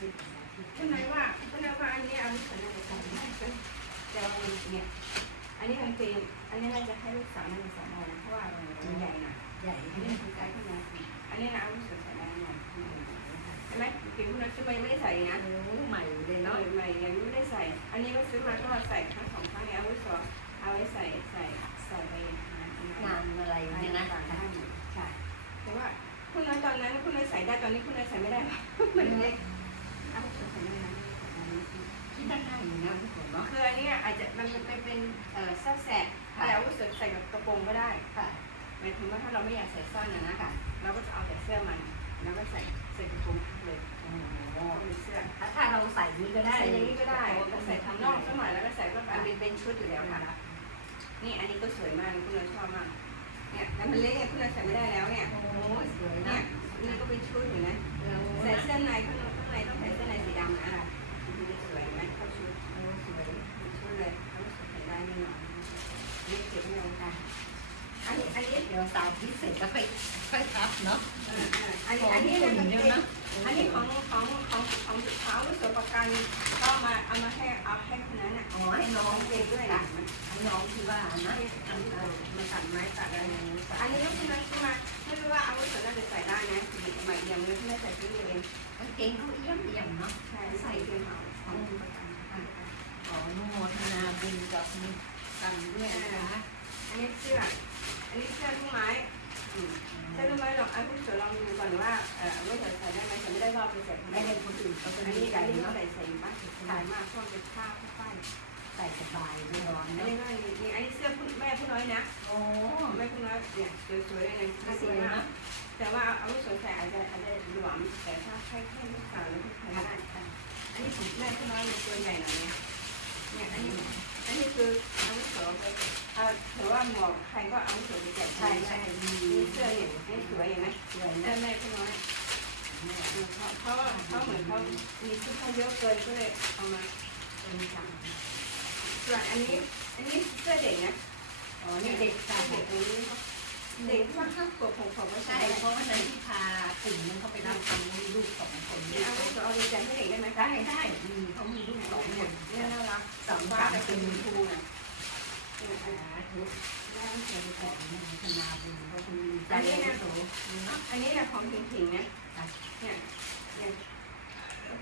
ธิตสาธิตคุณนายว่าคุณนายว่าอันนี้เอาลูกสาวน่าจะใส่ได้แต่ว่ามันเนี่ยอันนี้มันเป็นอันนี้น่าจะให้ลูกสาวน่าจะใส่ได้นะเพราะว่ามันใหญ่หน่อยใหญ่อันนี้คือใจขึ้นมาอันนี้นะเอาลูกสาวใส่ได้หน่อยใช่ไหมผิวคุณนายซื้อมายังไม่ได้ใส่นะโอ้ใหม่เลยน้อเนาะยใหม่ยังไม่ได้ใส่ อันนี้ก็ซื้อมาก็ใส่ครั้งสองครั้งเนี่ยเอาไว้สอเอาไว้ใส่ใส่ใส่ไปงานอะไรอันเนี่นี้ยนะนะใช่แต่ว่าคุณนายตอนนั้นคุณนายใส่ได้ตอนนี้คุณนายใส่ไม่ได้มันเล็ก ที่ด้านหน้าอยู่นะพี่ฝนเนาะคืออันนี้อาจจะมันเป็นเป็นเอ่อแทรกแสกแต่เอาวุธใส่กับกระโปรงก็ได้ค่ะหมายถึงว่าถ้าเราไม่อยากใส่สั้นนะนะเราก็จะเอาแต่เสื้อมัน แล้วก็ใส่ใส่กระโปรงเลยโอ้โหก็เป็นเสื้อถ้าเราใส่นี้ก็ได้ใส่อย่างนี้ก็ได้ก็ใส่ทางนอกสักหน่อยแล้วก็ใส่ก็เป็นเป็นชุดอยู่แล้วค่ะนี่อันนี้ก็สวยมากคุณเราชอบมากเนี่ยแล้วมันเล็กไงคุณเราใส่ไม่ได้แล้วเนี่ยโอ้สวยเนี่นะยนี่ก็เป็นชุดอยู่นะโอ้ใส่เสื้อในข้างนอกข้างในต้องใส่เสื้อในสี ดำนะสวยไหมเข้าชุดสวยช่วยเลยเขาใส่ได้ไม่หน่อยนี่เก็บเลยค่ะอันนี้อันนี้เดี๋ยวสาวพิเศษก็ค่อยค่อยพับเนาะอันนี้อันนี้เป็นกางเกงอันนี้ของของของของเท้าส่วนประกันก็มาเอามาให้เอาให้คนนั้นอะอ๋อให้น้องเองด้วยตันะดให้น้องที่ว่านะอันนี้มันตัดไม้ตัดอะไรอันนี้ลูกคนนั้นขึ้นมา ไม่รู้ว่าเอาไว้ส่วนน่าจะใส่ได้นะใหม่ยังไม่ได้ใส่ที่เองกางเกงเขาเยี่ยมเยี่ยมเนาะใช่ใส่เกงเขาของประกันขออนุโมทนาบุญกับมีกันด้วยนะคะอันนี้เสื้ออันนี้เสื้อลูกไม้เสื้อลูกไม้ลองเอาผู้สวยลองดูก่อนว่าเออว่าใส่ได้ไหมใส่ไม่ได้รอบไปใส่ไม่ให้คนอื่นเขาอัเป็นนนี้ใจอันนี้เนาะใส่ใส่มากสบายมากเพราะเป็นผ้าผ้า ใส่สบายไม่ร้อนอันเนาะนี้ก็นี่อันนี้เสื้อผู้แม่ผู้น้อยนะโอ้แม่ผู้น้อยเนี่ยสวยๆเลยก็สสววยยนะมากแต่ว่าเอาลูกสวยใส่อาจจะอาจจะหลวมแต่ถ้าแค่แค่ลูกสาวหรือลูกชายได้อันนี้ของแม่ผู้น้อยตัวใหญ่หน่อยเนี่ยเนี่ยอันนี้อันนี้คือเอาลูกสาวไปเอาถือว่าหมอกใครก็เอาลูกสาวไปแจกใช่ใช่ใช่ใช่มีมีเสื้อเนี่ยให้สวยเห็นไหมสวยแม่นะแม่ผู้น้อย เขาเขาเขาเหมือนเขามีเสื้อผ้าเยอะเกินก็เลยเอามาเป็นสั่ง ส่วนอันนี้ อันนี้เสื้อเด็กนะอ๋อนี่เด็กค่ะเด็กตรงนี้เด็กค่อนข้างปวดผมผมไม่ใช่ใช่เพราะวันนั้นที่พากลุ่มนึงเขาไปนั่งทำมีลูกสองคนเนี่ยเอาตัวเอาไปแจกให้เด็กได้ไหมได้ได้มีเขามีลูกสองคนเนี่ยน่ารักสองฟ้าสามแต่เป็เป็นนครูนะสาธุได้เจอขออนุโมทนาบุญเขาคุณใจโสอันนี้นะของถิงๆนะเนี่ยเนี่ย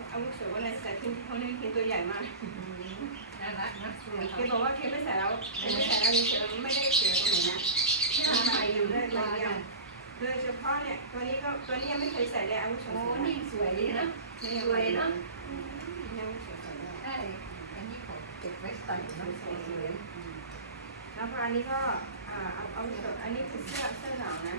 เอาลูกเสือว่าอะไรใส่ทิ้งเขาเนี่ยทิ้งตัวใหญ่มาก น่ารักนะสวยเคบอกว่าเคไม่ใส่แล้วเคไม่ใส่แล้วมีเสือไม่ได้เสือตรงไหนนะที่ทำทำไมไมออยู่ยู่ได้ได้ตัวตัวเดียวโดยเฉพาะเนี่ยตัวนี้ก็ตัวนี้ยังไม่เคยใส่เลยเอาลูกเสือโอ้ใส่นี่สวยนะสวยเนาะยังไม่เสือใส่ได้ได้อันนี้ขอเก็บไว้ใส่น้ำสวยสวยแล้วพออันนี้ก็อ่าเอาเอาเสืออันนี้คือเสื้อเสื้อหนาวนะ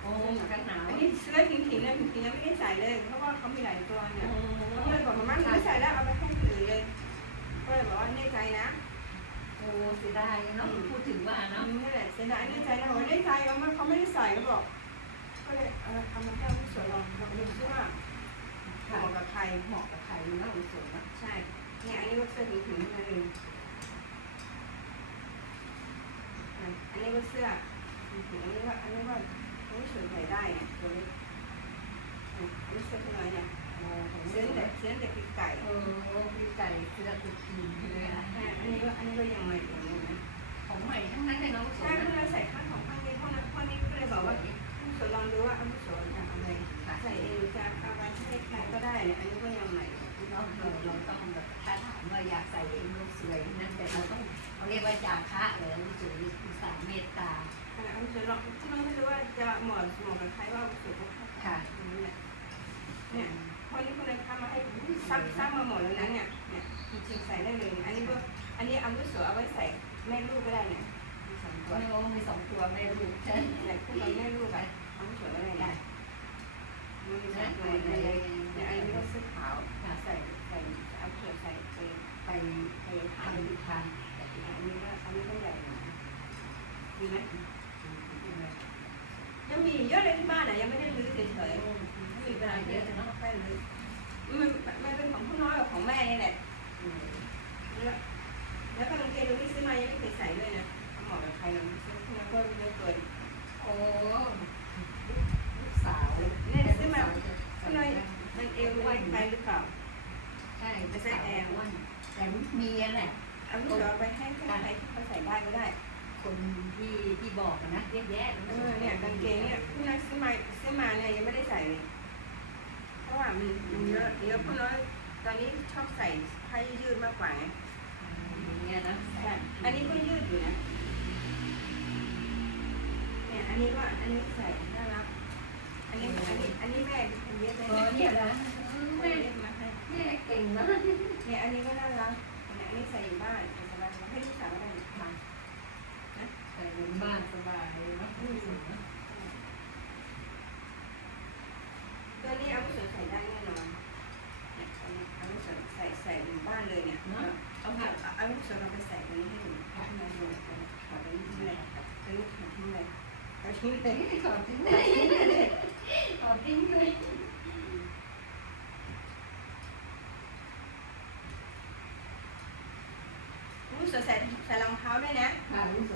โอ้กันหนาวอันนี้เสื้อถิงถิงเนี่ยถิงถิงยังไม่ได้ใส่เลยเพราะว่าเขามีหลายตัวเนี่ยโอ้เขาเลยบอกว่าไม่ใส่แล้วเอาไปให้คนอื่นเลย ก็เลยบอกว่าแน่ใจนะโอ้เสียดายเนาะพูดถึงว่าเนาะนี่แหละเสียดายแน่ใจนะบอกว่าแน่ใจว่ามันเขาไม่ได้ใส่ก็บอกก็เลยเอาเอามาแก้ผู้สวยลองลองดูซิว่าเหมาะกับใครเหมาะกับใครเนาะสวยนะใช่เนี่ยอันนี้ก็เสื้อถิงถิงนั่นเองอันนี้ก็เสื้อถิงถิงอันนี้ก็อันนี้ก็อันนี้สวยใส่ได้เนี่ยตัวนี้อันนี้เสื้อตัวน้อยเนี่ยโอ้ของ เสื้อแต่เสื้อแต่ปีกไก่เออพี่ไก่เสื้อตุกีเลยนะอันนี้ก็อันนี้ก็ยังใหม่อยู่นะของใหม่ทั้งนั้นเลยเนาะสวใช่ยเพื่นะอใส่ข้างของข้างนี้ข้างนั้นข้างนี้ก็เลยบอกว่าสวนลองดูว่าอันนี้สวนจะอะไรใส่เองจะเอาไปให้ใครก็ได้เนี่ยอันนี้ก็ยังใหม่เราเราต้องแบบถ้าถามว่าอยากใส่เองลูกสวยนั่นแต่เราต้องเขาเรียกว่าจาคะเลยลูกสวยอุตสาห์เมตตาอันนี้สวนลองที่น้องไม่รู้ว่าจะเหมาะเหมาะกับใครว่าสวนก็เข้าค่ะนี่แหละเนี่ย คนนี้คนเลยทำมาให้ซักซักมาหมดแล้วนะเนี่ยเนี่ยจริงๆใส่ได้เลย อันนี้ก็อันนี้เอาไว้สวยเอาไว้ใส่แม่ลูกก็ได้เนี่ยสองตัวไม่รู้มีสองตัวแม่ลูกใช่เนี่ยคู่กับแม่ลูกอะเอาไว้สวยอะไรได้มีสองตัวเลยเนี่ยอันนี้ก็เสื้อขาวใส่ใส่เอาเสื้อใส่ไปไปไปทานทานอันนี้ก็อันนี้ก็ใหญ่หน่อยดีไหมยังมีเยอะเลยที่บ้านอะยังไม่ได้รื้อเฉยๆ มีเวลาเยอะเนาะแค่รื้อมันมันเป็นของผู้น้อยกับของแม่นี่แหละแล้วแล้วก็กางเกงตัวนี้ซื้อมายังไม่เคยใส่ด้วยนะเหมาะกับใครเราซื้อพวกนั้นก็เยอะเกินโอ้ลูกสาวเนี่ยซื้อมาผู้น้อยมันเอวไว้ไปหรือเปล่าเใช่ไม่ใช่แอร์อ้วนแต่มีอะแหละเอาลูกเสือไปให้ให้ใครที่เขาใส่ได้ก็ได้คนที่ที่บอกอะนะเยอะแยะเออเนี่ยกางเกงเนี่ยพี่น้อยซื้อมาซื้อมาเนี่ยยังไม่ได้ใส่เลยเพ ราะว่ามันมันเยอะเยอะพี่น้อยตอนนี้ชอบใส่ผ้ายืดมากกว่าไงอย่างเงี้ยนะใช่อันนี้ก็ยืดอยู่นะเนี่ยอันนี้ก็อันนี้ใส่น่ารักอันนี้อันนี้อันนี้แม่เป็นเย็บเลยเออนะเนี่ยนะแม่แม่เย็บมาให้แม่เก่งนะเนี่ยอันนี้ก็น่ารักเนี่ยอันนี้ใส่อยู่บ้านสบายๆให้ลูกสาวได้ค่ะใส่บนบ้านสบายเนาะ ตัวนี้เอาลูกเสือใส่ได้แน่นอนเนี่ยอันนี้เอาลูกเสือใส่ใส่อยู่บ้านเลยเนี่ย เนาะ เอาผ้าเอา ลูกเสนอเราไปใส่ตรงนี้ให้ดูเอามาดูขอตัวนี้ทิ้งเลยตัวนี้ขอทิ้งเลยเอาทิ้งเลยขอทิ้งเลยขอทิ้งเลยลูกเสือใส่ใส่รองเท้าด้วยนะค่ะลูกส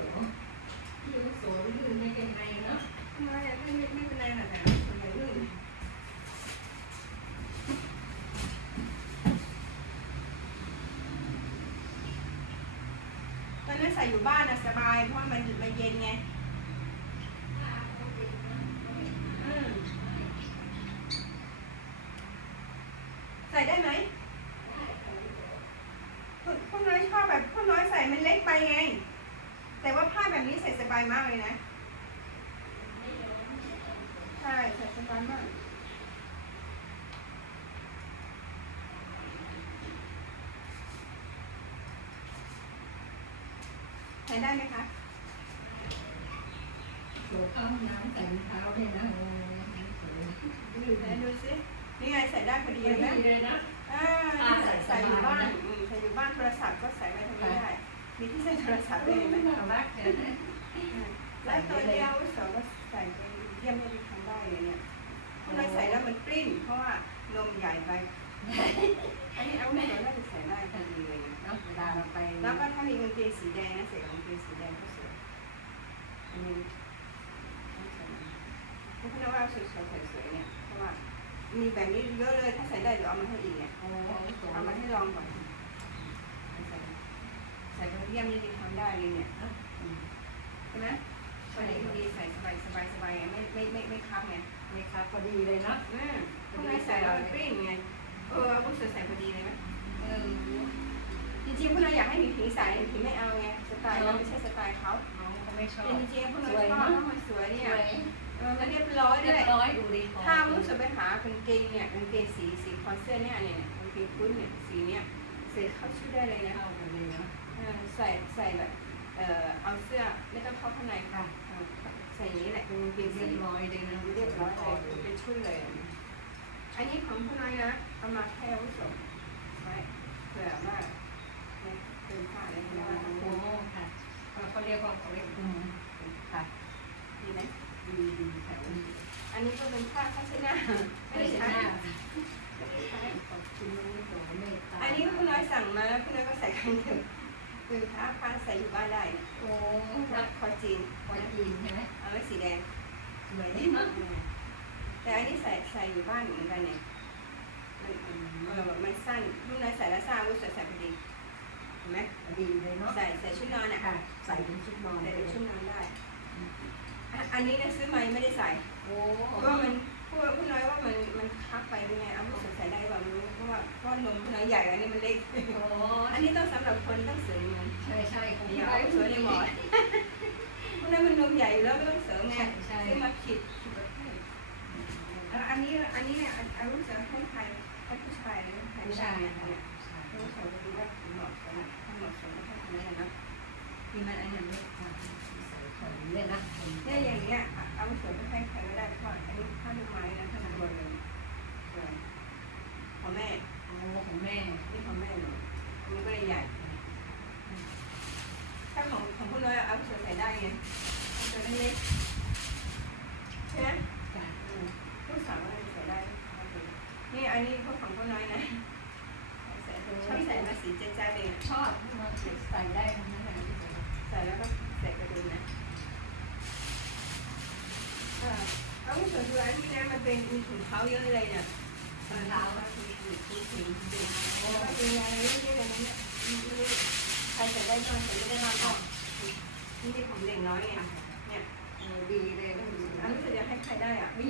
ที่ลูกโสลื่นไม่เป็นไรเนาะ ไม่ไม่ไม่ไม่เป็นไรหรอกแต่ลูกเสือลื่นตอนนั้นใส่อยู่บ้านนะสบายเพราะว่ามันมัน เย็นไงใส่ได้ไหมคุณคุณน้อยชอบแบบคุณน้อยใส่มันเล็กไปไง แต่ว่าผ้าแบบนี้ใส่สบายมากเลยนะ ใช่ใส่สบายมากใช้ได้ไหมคะ โสเข้าห้องน้ำแต่งเท้าด้วยนะโอ้ยไหนดูสินี่ไงใส่ได้พอดีดีเลยนะเลยนะอ่าใส่ใส่อยู่บ้านอืมใส่อยู่บ้านโทรศัพท์ก็ใส่ไว้ตรงนี้ได้ มีที่ใส่โทรศัพท์ด้วยเห็นไหมน่ารักเดี๋ยวนะแล้วตัวเดียวสองก็ใส่ไปเยี่ยมไม่ได้ทำได้เลยเนี่ยคุณนายใส่แล้วมันปริ้นเพราะว่านมใหญ่ไป อันนี้เอาไม่ได้น่าจะใส่ได้พอดีเลยนะ เนาะเวลาเราไป แล้วก็ถ้ามีกางเกงสีแดงนะใส่กางเกงสีแดงก็สวยอันนี้ เพราะคุณนายว่าสวยๆสวยๆเนี่ยเพราะว่ามีแบบนี้เยอะเลยถ้าใส่ได้เดี๋ยวเอามาให้อีกเนี่ยโอ้โสเอามาให้ลองก่อนใส่ใส่กระเทียมนี่ดีทำได้เลยเนี่ยใช่ไหมพอดีพอดีใส่สบายสบายสบายไงไม่ไม่ไม่ไม่คับไงนี่ครับพอดีเลยเนาะอืมพวกนายใส่แล้วมันปริ้นไงเออพวกเสือใส่พอดีเลยไหมเออจริงๆพวกนายอยากให้หมีผิงใส่หมีผิงไม่เอาไงสไตล์มันไม่ใช่สไตล์เขาน้องก็ไม่ชอบแต่จริงๆพวกนายชอบเพราะมันสวยสเนี่ยวย เออมันเรียบร้อยเรีด้ยวยบร้อยดูดีถ้าลูกจะไปหากางเกงเนี่ยกางเกงสีสีคอนเสื้อเนี่ยเนี่ยกางเกงพื้นเนี่ยสีเนี่ยใส่เข้าชุดได้เลยนะเข้ากันเลยเนาะเออใส่ใส่แบบเอ่อเอาเสื้อไม่ต้องเข้าข้างในค่ะเออใส่อย่างนี้แหละกางเกงเรีสียบร้อยเลยนะเรียบร้อยเลยเป็นชุดเลย อันนี้ของผู้น้อยนะเอามาแค่วุสมไว้เผื่อว่าเนี่ยเป็นผ้าอะไรโอ้นะโหค่ะเขาเรียกว่าเขาเรียกคุมค่ะดีไหมดีดีแถว อันนี้ก็เป็นผ้าผ้าเช็ดหน้าไม่ไม่ได้ใช่ใช้หน้าขอบคุณน้องตัวเมตตาอันนี้ผู้น้อยสั่งมาแล้วผู้น้อยก็ใส่กันเถอะคือผ้าผ้าใส่อยู่บ้านได้โอ้ผ้าคอจีนคอยจีนใช่ไหมเอาไว้สีแดงสวยเออแต่อันนี้ใส่ใส่อยู่บ้านเหมือนกันเนี่ยมันเออแบบมันสั้นผู้น้อยใส่แล้วซ่าวุ้ยใส่ใส่พอดีเห็นไหมดีเลยเนาะใส่ใส่ชุดนอนอะค่ะใส่เป็นชุดนอนใส่เลยเป็นชุดนอนได้ อะอันนี้นะซื้อมายังไม่ได้ใส่โอ้เพราะว่ามันพูดพูดน้อยว่ามันมันคับไปด้วยไงเอาผู้ใส่ได้แบบไม่รู้เพราะว่าเพราะว่านมผู้น้อยใหญ่อันนี้มันเล็กโอ้อันนี้ต้องสำหรับคนต้องเสริมเงินใช่ใช่ของอย่าเราเอาเสริมในหมอนผู้น้อยมันนมใหญ่อยู่แล้วไม่ต้องเสริมไงใช่ซื้อมาผิดผิดประเภทแล้วอันนี้อันนี้เนี่ยเอาลูกเสริมให้ใครให้ผู้ชายหรือให้ผู้ชายเนี่ยเนี่ยให้ผู้ชายดูว่าเหมาะสมถ้าเหมาะสมก็ให้คนนี้นะมีมันอันนั้นด้วย เนี่ยนะเนี่ยอย่างเงี้ยเอาสวยไปให้ใครก็ได้เพราะอันนี้ผ้าลูกไม้นะผ้าตัวเลยสวยของแม่โอ้ของแม่นี่ของแม่เลยอันนี้ก็เลยใหญ่ถ้าของของผู้น้อยเอาสวยใส่ได้ไงเอาสวยเล็กๆใช่ไหมจ้ะอืมผู้สาวก็ใส่ได้นี่อันนี้พวกของผู้น้อยนะใส่ชอบใส่มาสีเจ๊จ้าเองชอบมาใส่ได้ทั้งนั้นเลยใส่แล้วก็ เขาไม่สนตัจที่นี่นมันเป็นมีถุงเท้าเยอะเลยเนี่ยถุงเท้าถุงถุถุงถุงโอ้ยไเรื่องนี้อะรเนี่ยใครจะได้นอนใครไม่ได้นอนก็นี่ของเด็กน้อยเนี่ยเนี่ยดีเลยอันนี้จะให้ใครได้อะมี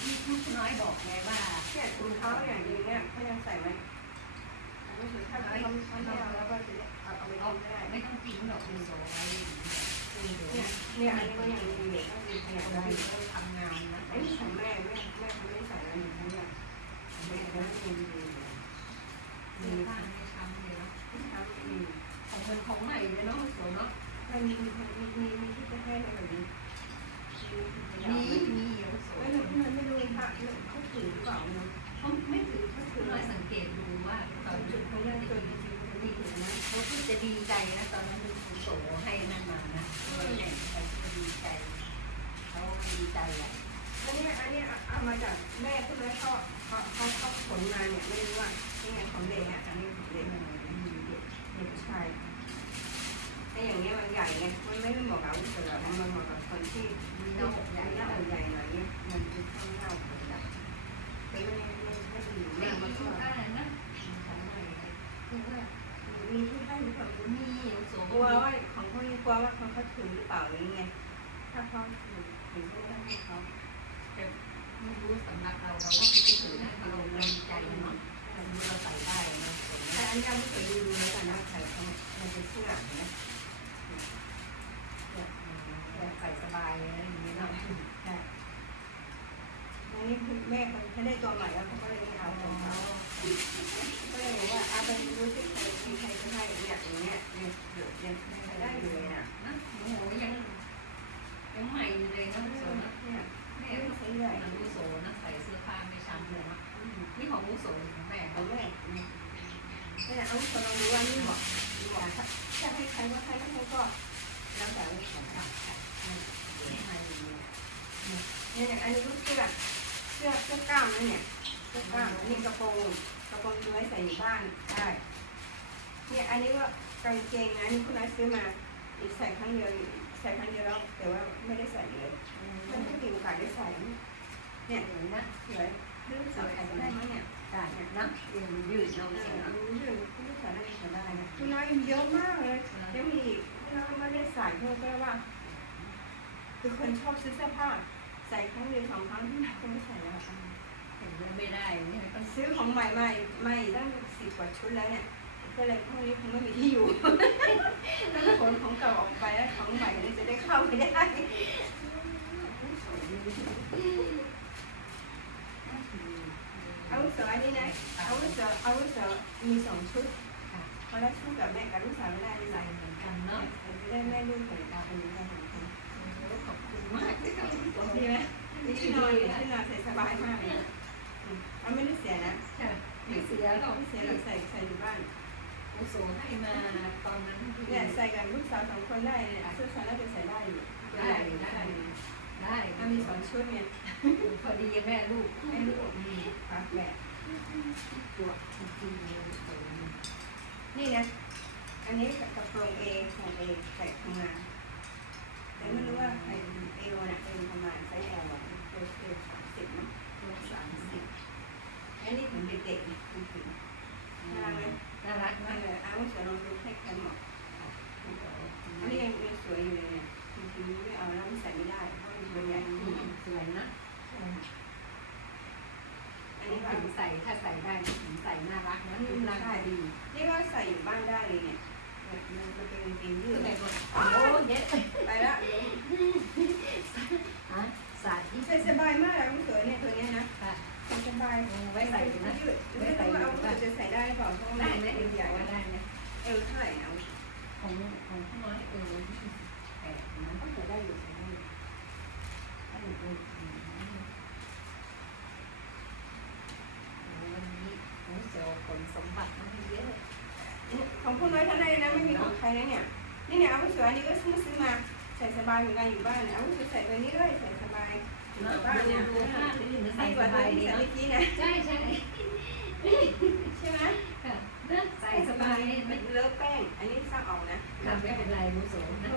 ที่ลูกน้อยบอกไงว่าแค่ถุงเท้าอย่างนี้เนี่ยเขายังใส่ไหมไม่เอาแล้วก็อาไปเอาไม่ต้องปิ้งหรอกมีโซ่ไว้เนี่ยอันนี้ก็ยังมีเด็กก็มีขยได้ ไอ้นี่ของแม่แม่แม่เขาไม่ใส่อะไรอย่างนี้เนี่ยแม่เขาไม่มีอยู่มีบ้าไม่ช้ำเลยเนาะที่ทำอีกของเงินของใหม่เลยเนาะสวยเนาะมีมีมีมีที่จะให้อะไรแบบนี้มีมีโซ่ ไม่รู้มันไม่รู้ค่ะเขาถือหรือเปล่าเนาะ เขาไม่ถือเขาถือน้อยสังเกตดูว่าตอนจุดเขาเล่นจนดีนะเขาก็จะดีใจนะตอนนั้นดูโซ่ให้นั่นมานะเนี่ยเขาจะดีใจเขาดีใจอะ อันนี้อันนี้เอามา จากแม่ใช่ไหมเขาเขาเขาเขาขนมาเนี่ยไม่รู้ว่านี่ไงของเด็กอะอันนี้ของเด็กมันเด็กเด็กชายไอ้อย่างเงี้ยมันใหญ่ไงมันไม่ได้เหมาะกับผู้ชายมันเหมาะกับคนที่มีหน้าออกใหญ่หแล้น้าวอกใหญ่หน่อยเนี่ยมันเป็นข้างหน้าของแบบแต่ไม่ไม่ไม่ดีไม่มากมันก็มีที่ให้หรือเปล่ามีโซ่กลัวว่าของเขากลัวว่าเขาเขาถึงหรือเปล่าหรือไงถ้าเขาถึงถึงก็ต้องให้เขาแต่ ไม่รู้สำหรับเราเราว่าไม่ถือนะเราเราดีใจเนาะเราเราใส่ได้เนาะแต่อันนี้ไม่เคยดูดูแล้วกันนะใส่เขามันเป็นเสื้อนะใส่สบายอะไรอย่างเงี้ยเนาะใช่อันนี้คือแม่เขาเขาได้ตัวใหม่แล้วเขาก็เลยไม่เอาของเขาก็เลยบอกว่าเอาไปดูที่ใครที่ใครจะให้เนี่ยอย่างเงี้ยเนี่ยเดี๋ยวเนี่ยได้เลยนะ นะโอ้โหยังยังใหม่อยู่เลยนะโซ่นะ เนี่ย แม่ เอ้ย ก็ ใส่ใหญ่ อาวุโสนะใส่เสื้อผ้าไม่ช้ำเลยนะนี่ของอาวุโสของแม่ ขอ เขา งแม่เนี่ยเนี่ยเอาคนลองดูว่านี่เหมาะเหมาะถ้าถ้าให้ใครว่าใครแล้วเขาก็แล้วแต่ว่าของเขา เนี่ยอย่างอันนี้ก็เสื้อเสื้อเสื้อกล้ามนะเนี่ยเสื้อกล้ามอันนี้กระโปรงกระโปรงคือไว้ใส่อยู่บ้านได้เนี่ยอันนี้ว่ากางเกงนะนี่คุณนายซื้อมาอีกใส่ครั้งเดียวใส่ครั้งเดียวแล้วแต่ว่าไม่ได้ใส่เลยมันไม่มีโอกาสได้ใส่เนี่ยเหมือนนะสวยลูกสาวใส่ได้ไหมเนี่ยได้นะเรียนยืดเราเอเสียอนะยืดลูกสาวได้ใส่ได้นะคุณน้อยเยอะมากเลยยังมีอีกคุณน้อยไม่ได้ใส่เพราะว่า คือคนชอบซื้อเสื้อผ้า ใส่ครั้งเดียวสองครั้งที่เขาไม่ใส่แล้วเห็นเลยไม่ได้เนี่ยต้องซื้อของใหม่ใหม่ใหม่ตั้งสิบกว่าชุดแล้วเนี่ยก็เลยพวกนี้คงไม่มีที่อยู่ต้องขนของเก่าออกไปแล้วของใหม่นี่จะได้เข้าไม่ได้เอาวุโสอันนี้นะเอาวุโสเอาวุโสมีสองชุดพอได้ชุดกับแม่กับลูกสาวไม่ได้ดีใส่เหมือนกันเนาะจะได้แม่ลูกเหมือนกันเป็นกันเหมือนกันขอบคุณมากที่เขา ดีไหมนี่ที่นอนที่นอนใส่สบายมากเลยมันไม่ได้เสียนะค่ะไม่เสียหรอกไม่เสียเราใส่ใส่อยู่บ้านโอาวุโสให้มาตอนนั้นเนี่ยใส่กับลูกสาวสองคนได้เนี่ยเสื้อซาร่าจะใส่ได้อยู่ได้ได้ได้ถ้ามีสองชุดเนี่ยพอดีแม่ลูกให้ลูกมีขาแปะตัวจริงๆเลยนี่นะอันนี้กระโปรงเอของเอใส่ทำงาน ไม่รู้ว่าไอเอวน่ะเป็นประมาณไซส์แอลเอวเอวสามสิบนะตัวสามสิบอันนี้ถึงเด็กๆนะคุณถึงน่ารักไหมน่ารักมัมานกเลยอ้าวเสือลองดูให้ใครเหมาะอันนี้ยังยังสวยอยู่เลยเนี่ยจริงๆไม่เอาแล้วมันใส่ไม่ได้เพราะมันตัวใหญ่สวยนะอันนี่นี้ก็ถึงใส่ถ้าใส่ได้ถึงใส่น่ารักนะรูปร่างดีนี่ก็ใส่อยู่บ้านได้เลยเนี่ย เนี่ไปแล้วฮะสาธิตใส่สบายมากเลยคุณสือเนี่ยตัวเนี้ยนะค่ะใส่สบายไว้ใส่ยืดไม่รู้ว่เอาจะใส่ได้เปล่าเพราะได้ไหมเอวใหญ่ได้ไหมเอวเท่าไหร่เอาของของพี่น้อยเอวแปดนต้องใส่ได้อยู่ใส่ได้อยู่ถ้าหนูเอวนี้หนูเสียวผลสมบัติมาให้เยอะ ของคุณน้อยท่านใดนะไม่มีของใครนะเนี่ยนี่เนี่ยเอาคุณเสืออันนี้ก็ซื้อซื้อมาใส่สบายเหมือนกันอยู่บ้านเอาคุณเสือใส่ตัวนี้ด้วยใส่สบายอยู่บ้านเนี่ยดูผ้าหรือใส่ใส่กว่าตัวบายที่ใส่เมื่อกี้นะใช่ใช่ใช่ไหมค่ะนะใส่สบายมันเลอะแป้ง อันนี้ซักออกนะทำไม่เป็นไรมูโสนะ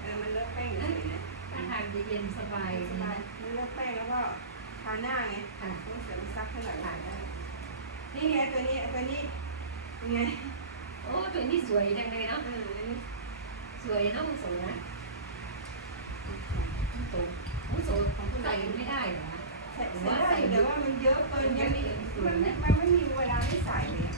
เออมันเลอะแป้งเฉยๆนะถ้าทานจะเย็นสบายสบายมันเลอะแป้งแล้วก็ทาหน้าไงต้องเสริมซักให้หน่อยผ่านได้นี่ไงตัวนี้ตัวนี้เป็นไง อ้ตัวนี้สวยจังเลยเนาะอืมอันนี้สวยเนาะมูโสนะอสูงผู้สูงของคุณใส่ไม่ได้เหรอใส่ใส่ได้แต่ว่ามันเยอะเกินยัยังงมีมีอื่นมันๆนะมันไม่มีเวลาได้ใส่เลยอะ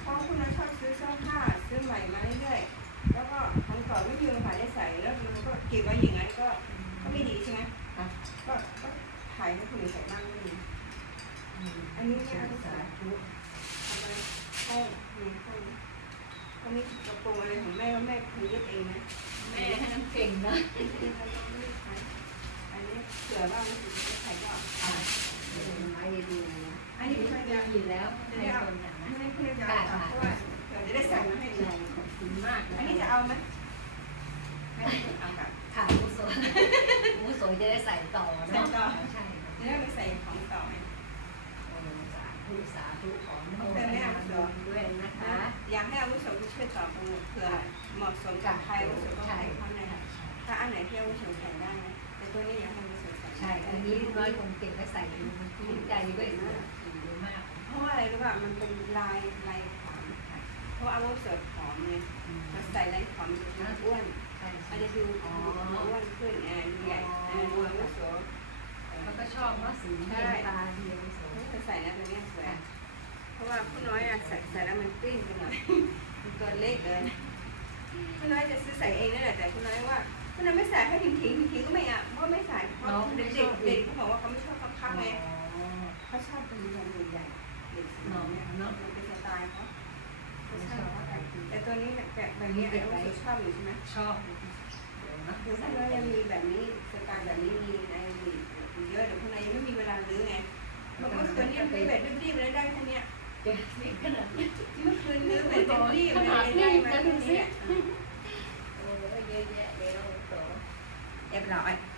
เพราะคุณน้าชอบซื้อเสื้อผ้าซื้อใหม่มาเรื่อยๆแล้วก็ครั้งก่อนไม่มีเวลาได้ใส่แล้วมันก็เก็บไว้อย่างนั้นก็ก็ไม่ดีใช่ไหมก็ก็ถ่ายให้คนอื่นใส่บ้างไม่ดีอันนี้เนี่ยภาษาทุกทำอะไรห้องมีห้อง เขามีกระโปรงอะไรของแม่ว่าแม่คุยเย็บเองนะแม่ให้น้ำเก่งนะอันนี้เผื่อว่ามันจะใส่ก็อ่าเออไม่ดูอันนี้เป็นยาอยู่แล้วในคนน่ะนะไม่เพื่อยาเพราะว่าเผื่อจะได้ใส่มาให้ดูขอบคุณมากอันนี้จะเอาไหมไม่เอาแบบค่ะผู้สูงผู้สูงจะได้ใส่ต่อเนาะใช่จะได้ไปใส่ของต่อไหมสาธุสาธุขอโมทนาบุญด้วยนะคะ อยากให้อาวุโสช่วยตอบเผื่อเหมาะสมกับใครอาวุโสก็ใส่เขาในถ้าอันไหนที่อาวุโสใส่ได้นะแต่ตัวนี้อยากให้อาวุโสใส่ใช่ อันนี้น้อยคงเก่งและใส่ดีใจด้วยนะดีมาก เพราะว่าอะไรรู้ป่ะมันเป็นลายลายขวางเพราะอาวุโสผอมไงมันใส่ลายขวางมันจะดูอ้วนใช่มันจะดูอ้วนขึ้นแอนใหญ่แอนอาวุโสเขาก็ชอบว่าสีเห็นตาดีอาวุโสจะใส่นะตัวนี้สวย เพราะว่าผู้น้อยอะใส่ใส่แล้วมันปิ้นไปหน่อยมันตัวเล็กเกินผู้น้อยจะซื้อใส่เองนั่นแหละแต่ผู้น้อยว่าผู้น้อยไม่ใส่ให้ทิ้งทิ้งทิ้งก็ไม่อะเพราะไม่ใส่เพราะเด็กเด็กเขาบอกว่าเขาไม่ชอบคับๆไงเขาชอบเป็นวงใหญ่ๆเด็กสีเนี่ยเนาะมันเป็นสไตล์เขาเขาชอบแต่ตัวนี้แบบแบบนี้ไอ้เราชอบอยู่ใช่ไหมชอบเดี๋ยวนะคือถ้าเรายังมีแบบนี้สไตล์แบบนี้มีในมีเยอะเดี๋ยวข้างในยังไม่มีเวลาลื้อไงบางคนตัวนี้มันแบบรีบๆเลยได้แค่เนี้ยเดี๋ยวนี่ขนาดเมื่อคืนลื้อแบบรีบๆเลยได้มาแค่นี้โอ้ยเยอะแยะเ